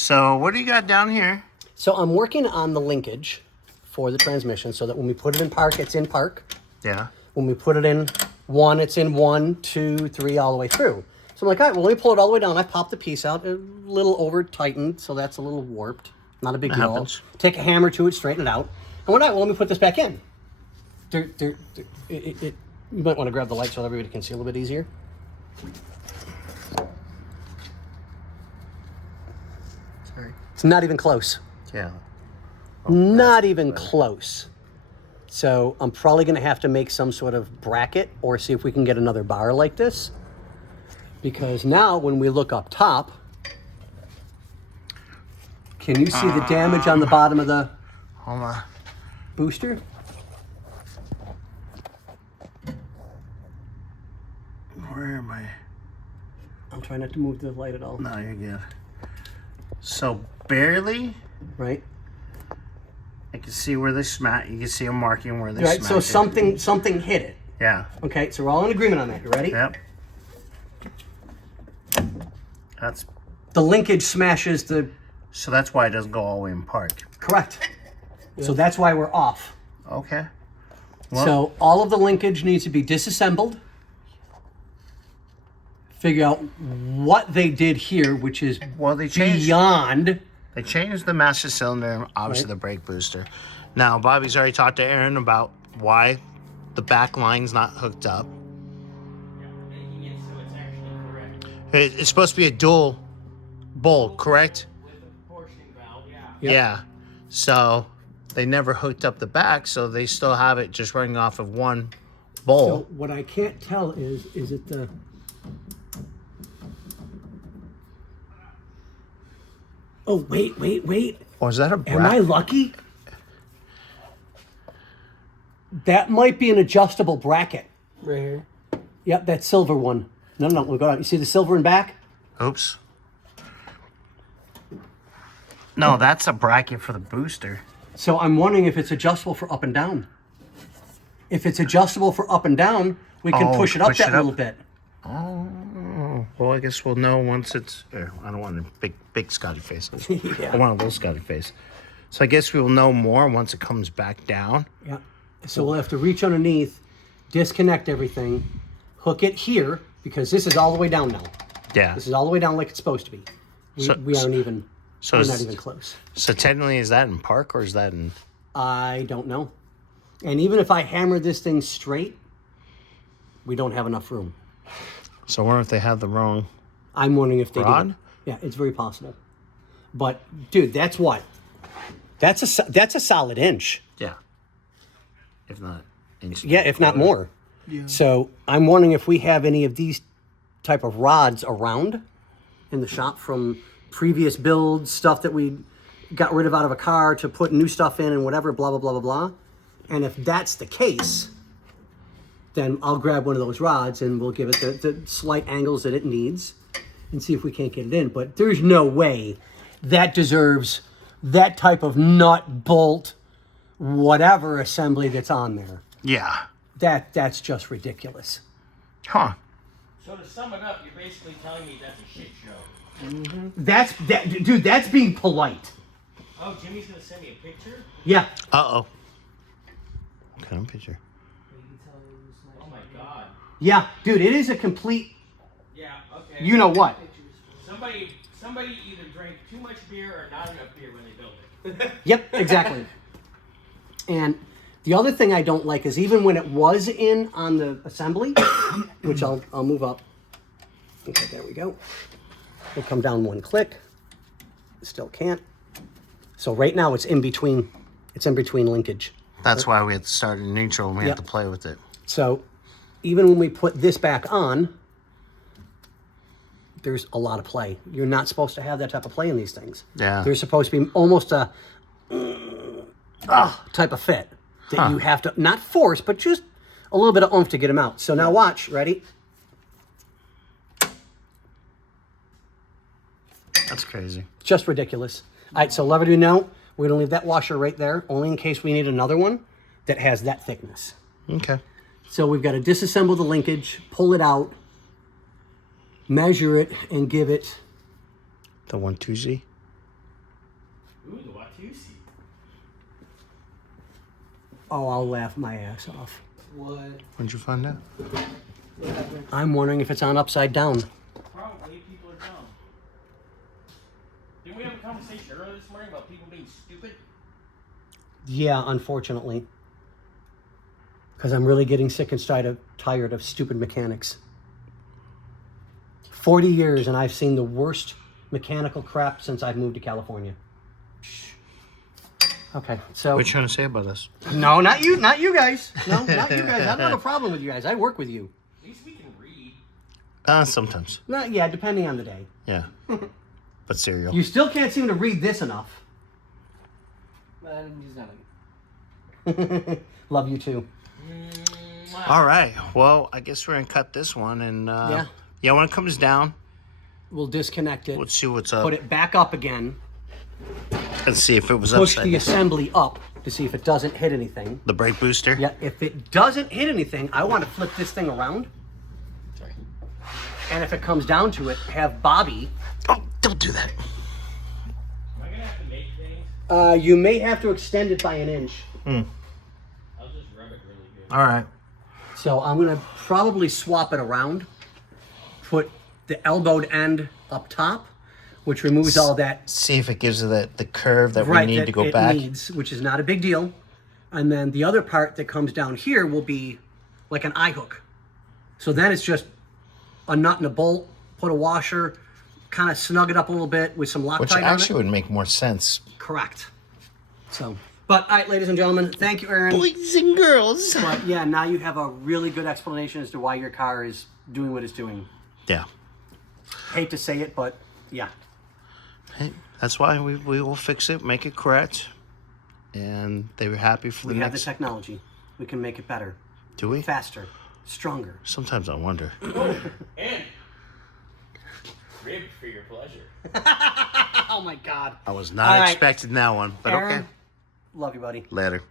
So what do you got down here? So I'm working on the linkage for the transmission so that when we put it in park, it's in park. Yeah. When we put it in one, it's in 1, 2, 3, all the way through. So I'm like, all right, well, let me pull it all the way down. I popped the piece out, a little over tightened, so that's a little warped. Not a big deal. Happens. Take a hammer to it, straighten it out. And we're not, well, let me put this back in. You might want to grab the light so everybody can see a little bit easier. Sorry. It's not even close. Yeah. Not even close. So I'm probably going to have to make some sort of bracket or see if we can get another bar like this. Because now when we look up top, can you see the damage on the bottom of the Hold on. booster? Where am I? I'm trying not to move the light at all. No, you're good. So barely, Right? I can see where they smack. You can see a marking where they Right. smack. So it. something hit it. Yeah. Okay. So we're all in agreement on that. You ready? Yep. That's The linkage smashes the. so. That's why it doesn't go all the way in park. Correct. So that's why we're off. Okay. Well, So all of the linkage needs to be disassembled. Figure out what they did here, which is well, they changed. beyond. They changed the master cylinder and obviously the brake booster. Now Bobby's already talked to Aaron about why the back line's not hooked up. Making it so it's actually correct. It's supposed to be a dual bolt, correct? With the proportioning valve, yeah. Yep. Yeah. So they never hooked up the back, so they still have it just running off of one So bolt. what I can't tell is it the. Oh, wait. Or is that a Am I bracket? lucky? That might be an adjustable bracket. Right here. Yep, that silver one. No, we'll go out. You see the silver in back? Oops. No, that's a bracket for the booster. So I'm wondering if it's adjustable for up and down. If it's adjustable for up and down, we can Oh, push it up push that it up. little bit. Oh, well, I guess we'll know once it's. I don't want a big Scotty face. Yeah. I want a little Scotty face. So I guess we will know more once it comes back down. Yeah. So we'll have to reach underneath, disconnect everything, hook it here, because this is all the way down now. Yeah. This is all the way down like it's supposed to be. We aren't even. So we're is- not even close. So technically, is that in park or is that in? I don't know. And even if I hammer this thing straight, we don't have enough room. So I wonder if they have the wrong. I'm wondering if they Rod? did. Yeah, it's very possible. But dude, that's what. That's a solid inch. Yeah. If not. Inch. Yeah, if not more. Yeah. So I'm wondering if we have any of these type of rods around in the shop from previous builds, stuff that we got rid of out of a car to put new stuff in and whatever, blah, blah, blah, blah, blah. And if that's the case, then I'll grab one of those rods and we'll give it the slight angles that it needs and see if we can't get it in. But there's no way that deserves that type of nut, bolt, whatever assembly that's on there. Yeah. That's just ridiculous. Huh. So to sum it up, you're basically telling me that's a shit show. Dude, that's being polite. Oh, Jimmy's gonna send me a picture? Yeah. Uh oh. What kind of picture? Oh my god. Yeah, dude, it is a complete, Yeah, okay. you know what? Somebody either drank too much beer or not enough beer when they built it. Yep, exactly. And the other thing I don't like is even when it was in on the assembly, which I'll move up. Okay, there we go. We'll come down one click. Still can't. So right now it's in between linkage. That's why we had to start in neutral and we Yep. have to play with it. So even when we put this back on, there's a lot of play. You're not supposed to have that type of play in these things. Yeah. There's supposed to be almost a type of fit that you have to, not force, but just a little bit of oomph to get them out. So now watch, ready? That's crazy. Just ridiculous. All right, so lever to know, we're going to leave that washer right there, only in case we need another one that has that thickness. Okay. So we've got to disassemble the linkage, pull it out, measure it, and give it The 1-2Z? QC. Oh, I'll laugh my ass off. What? When'd you find out? I'm wondering if it's on upside down. Probably people are dumb. Didn't we have a conversation earlier this morning about people being stupid? Yeah, unfortunately. Because I'm really getting sick and tired of stupid mechanics. 40 years and I've seen the worst mechanical crap since I've moved to California. Okay, so... What are you trying to say about us? No, not you guys. No, not you guys. I don't have a problem with you guys. I work with you. At least we can read. Sometimes. No, yeah, depending on the day. Yeah. But cereal. You still can't seem to read this enough. He's not. Love you too. All right. Well, I guess we're going to cut this one. And yeah, when it comes down, We'll disconnect it. let's see what's up. Put it back up again. Let's see if it was Push upside the down. assembly up to see if it doesn't hit anything. The brake booster? Yeah, if it doesn't hit anything, I want to flip this thing around. Sorry. And if it comes down to it, have Bobby. Oh, don't do that. Am I gonna have to make things? You may have to extend it by an inch. I'll just rub it really good. All right. So I'm going to probably swap it around. Put the elbowed end up top, which removes all that See if it gives it the curve that we right need that to go it back. needs, which is not a big deal. And then the other part that comes down here will be like an eye hook. So then it's just a nut and a bolt, put a washer, kind of snug it up a little bit with some Loctite Which on actually it. would make more sense. Correct. So, but all right, ladies and gentlemen, thank you, Aaron. Boys and girls. But yeah, now you have a really good explanation as to why your car is doing what it's doing. Yeah. Hate to say it, but yeah. Hey, that's why we will fix it, make it correct. And they were happy for the We have the next. technology. We can make it better, Do we? faster, stronger. Sometimes I wonder. And ribbed for your pleasure. Oh my God. I was not All right. expecting that one, but Aaron, okay. love you, buddy. Later.